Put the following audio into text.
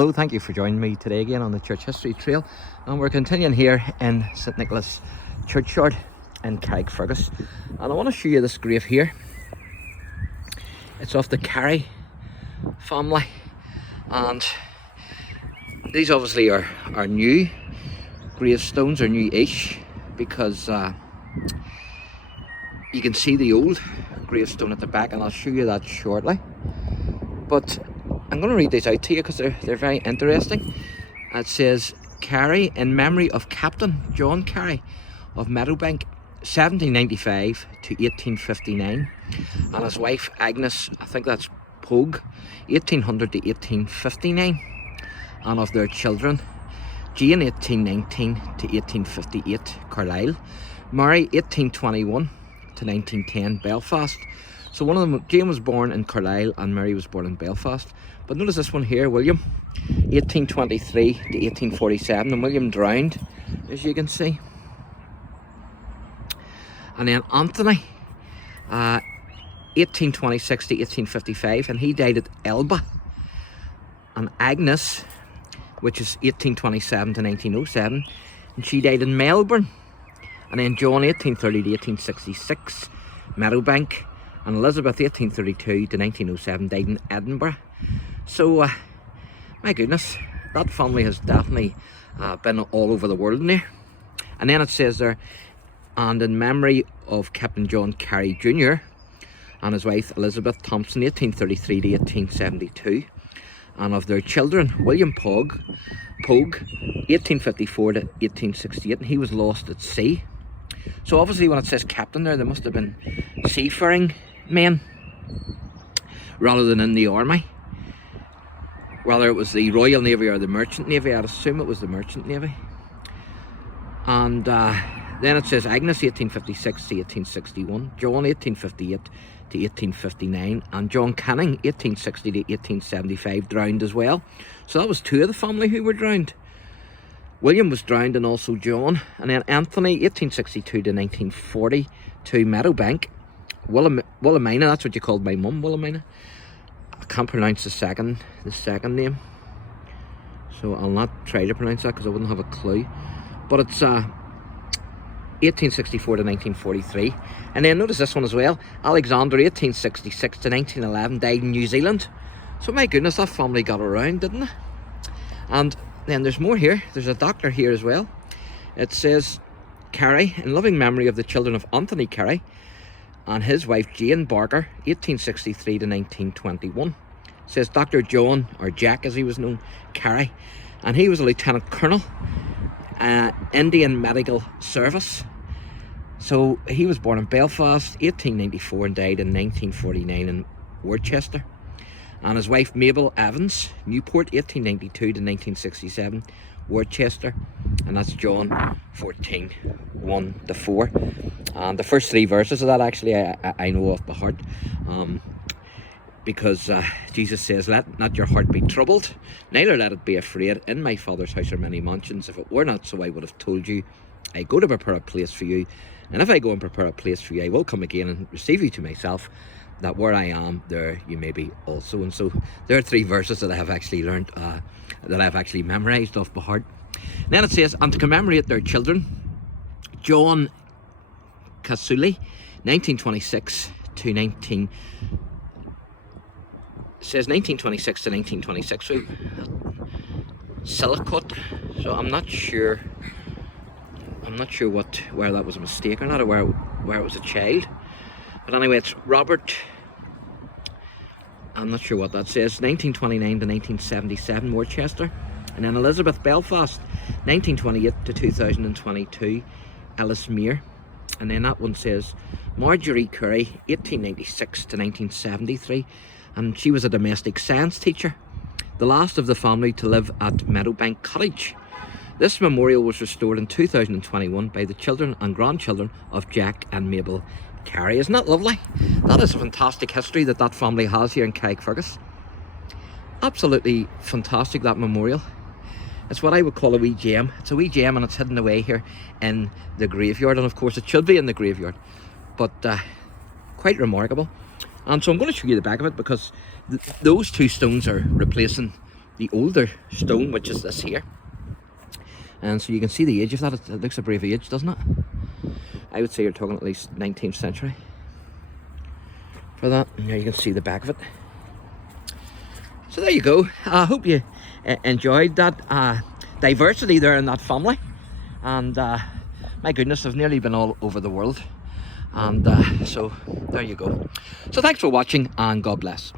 Hello, thank you for joining me today again on the Church History Trail, and we're continuing here in St Nicholas Churchyard in Carrickfergus, and I want to show you this grave here. It's of the Carrey family, and these obviously are new gravestones, or new-ish, because you can see the old gravestone at the back, and I'll show you that shortly. But I'm going to read these out to you because they're very interesting. It says, Carrey in memory of Captain John Carrey of Meadowbank, 1795 to 1859, and his wife Agnes, I think that's Pogue, 1800 to 1859, and of their children, Jane 1819 to 1858, Carlisle, Mary 1821 to 1910, Belfast. So one of them, Jane was born in Carlisle and Mary was born in Belfast. But notice this one here, William, 1823 to 1847, and William drowned, as you can see. And then Anthony, 1826 to 1855, and he died at Elba. And Agnes, which is 1827 to 1907, and she died in Melbourne. And then John, 1830 to 1866, Meadowbank. And Elizabeth, 1832 to 1907, died in Edinburgh. So, my goodness, that family has definitely been all over the world now. And then it says there, and in memory of Captain John Carrey Jr. and his wife Elizabeth Thompson, 1833 to 1872, and of their children, William Pogue, 1854 to 1868, and he was lost at sea. So obviously when it says captain there must have been seafaring men rather than in the army. Whether it was the Royal Navy or the Merchant Navy, I'd assume it was the Merchant Navy. And then it says Agnes 1856 to 1861, John 1858 to 1859, and John Canning 1860 to 1875 drowned as well. So that was two of the family who were drowned. William was drowned, and also John. And then Anthony 1862 to 1942, Meadowbank. Wilhelmina, that's what you called my mum, Wilhelmina. I can't pronounce the second name, so I'll not try to pronounce that because I wouldn't have a clue. But it's 1864 to 1943. And then notice this one as well, Alexander 1866 to 1911, died in New Zealand. So my goodness, that family got around, didn't they? And then there's more here. There's a doctor here as well. It says, Carrey, in loving memory of the children of Anthony Carrey and his wife Jane Barker, 1863 to 1921. It says Dr. John, or Jack as he was known, Carrey, and he was a lieutenant colonel, Indian Medical Service. So he was born in Belfast, 1894, and died in 1949 in Worcester. And his wife Mabel Evans, Newport, 1892 to 1967, Worcester, and that's John 14, 1 to 4. And the first three verses of that actually I know off by heart, because Jesus says, let not your heart be troubled, neither let it be afraid. In my Father's house are many mansions. If it were not so, I would have told you. I go to prepare a place for you, and if I go and prepare a place for you, I will come again and receive you to myself, that where I am, there you may be also. And so there are three verses that I have actually learned, that I've actually memorized off by heart. And then it says, and to commemorate their children, John Casuli, 1926 to 1926 to 1926. So Silicate. So I'm not sure where that was a mistake or not, or where it was a child. But anyway, it's Robert, I'm not sure what that says, 1929 to 1977, Worcester. And then Elizabeth Belfast, 1928 to 2022, Ellismere. And then that one says Marjorie Curry, 1896 to 1973, and she was a domestic science teacher, the last of the family to live at Meadowbank Cottage. This memorial was restored in 2021 by the children and grandchildren of Jack and Mabel Carrey. Isn't that lovely? That is a fantastic history that family has here in Carrickfergus. Absolutely fantastic, that memorial. It's what I would call a wee gem. It's a wee gem, and it's hidden away here in the graveyard, and of course it should be in the graveyard, but quite remarkable. And so I'm going to show you the back of it, because those two stones are replacing the older stone, which is this here. And so you can see the age of that. It looks a brave age, doesn't it? I would say you're talking at least 19th century for that. And here you can see the back of it. So there you go. I hope you enjoyed that diversity there in that family. And my goodness, I've nearly been all over the world. And so there you go. So thanks for watching, and God bless.